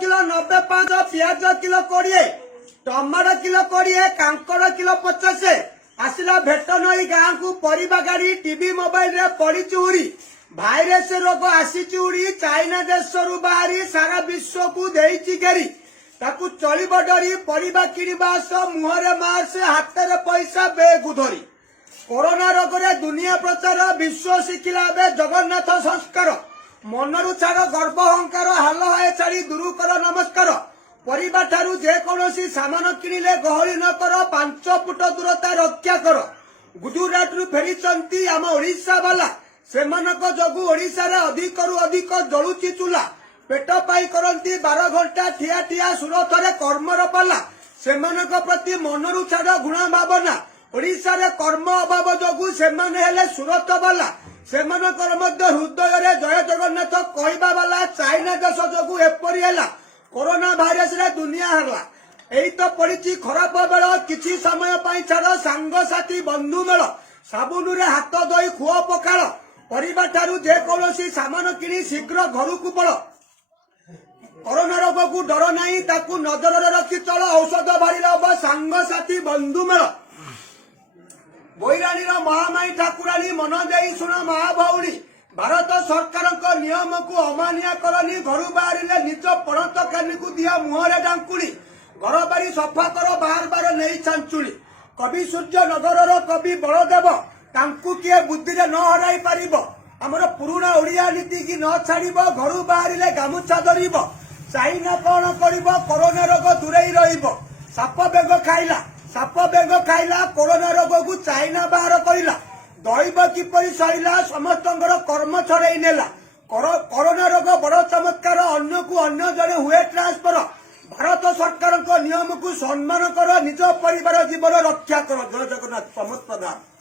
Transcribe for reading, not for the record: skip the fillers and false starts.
kilo 95 पियाज kilo 20 tomato kilo 20 कांकड़ kilo 50 आसला भेट नई गाँ को परिबा गाड़ी टीवी मोबाइल रे पड़ी चूरी भाइरस रोग आसी चूरी चाइना देश रु बाहरी सारा विश्व को देइची घेरी ताकू चलिब डरी परिबा किणवा मुहरे मास्क हाथ पैसा बेग धरी कोरोना रोग रे दुनिया प्रचार विश्व शिखिला जगन्नाथ संस्कार मनरु छाड़ गर्भ अहंकार हाल हाय छाड़ी दूर कर नमस्कार परिबा ठारू जेकोसी सामान किणिले गहली न कर 5 फुट दूरता रक्षा कर गुजरात रु फेरी आम ओडिशा वाला सेमानक जोगु ओडिशा रे अधिक रु अधिक जलुची चूला पेट पाई करंती 12 घंटा ठिया ठिया सुरथरे कर्मर पाला सेमानक प्रति मनरु छाड़ गुणा भावना ओडिशा रे कर्म अभाव जोगु सेमाने हेले सुरत वाला सेमानकर मध्य हृदय रे जय जगन्नाथ कहवा वाला चाइना देश जोगु एपरी हेला कोरोना भाइरस रे दुनिया हरला एई तो पड़ी खराब बेल किछि समय पाई छाड़ सांग साथी बंधु मेल साबुन रे हाथ धोई खुआ पखाल परिबा ठारू जेकोसी सामान किणी शीघ्र घर को पड़ कोरोना रोग को डर नहीं ताकू नजर रखी चल औषध भारी सांग साथी बंधु मेल बैराणी महामाई ठाकुराणी मन दे शुण महाभौणी भारत सरकार नियम को अमानिया करनी घर बाहर निज पणत कानी को दिया मुहरे डांकुड़ी घर बारी सफा कर बार बार नहीं छांचुड़ी कवि सूर्य नगर कवि बलदेव तांकु किए बुद्धि न हराई पारिब आमर पुराणा ओडिया नीति की न छाड़ब घर बाहर गामुछा धरब चाइना कौन कर कोरोना रोग दूरे रहिब साप बेग खाइला कोरोना रोग को चाइना बाहर कइला दैव किपरि सहिला समस्त कर्म छड़ाई नेला कोरोना रोग बड़ चमत्कार अन्य को अन्य जड़े हुए ट्रांसफर भारत सरकार नियम को सम्मान कर निज परिवार जीवन रक्षा कर जय जगन्नाथ समस्त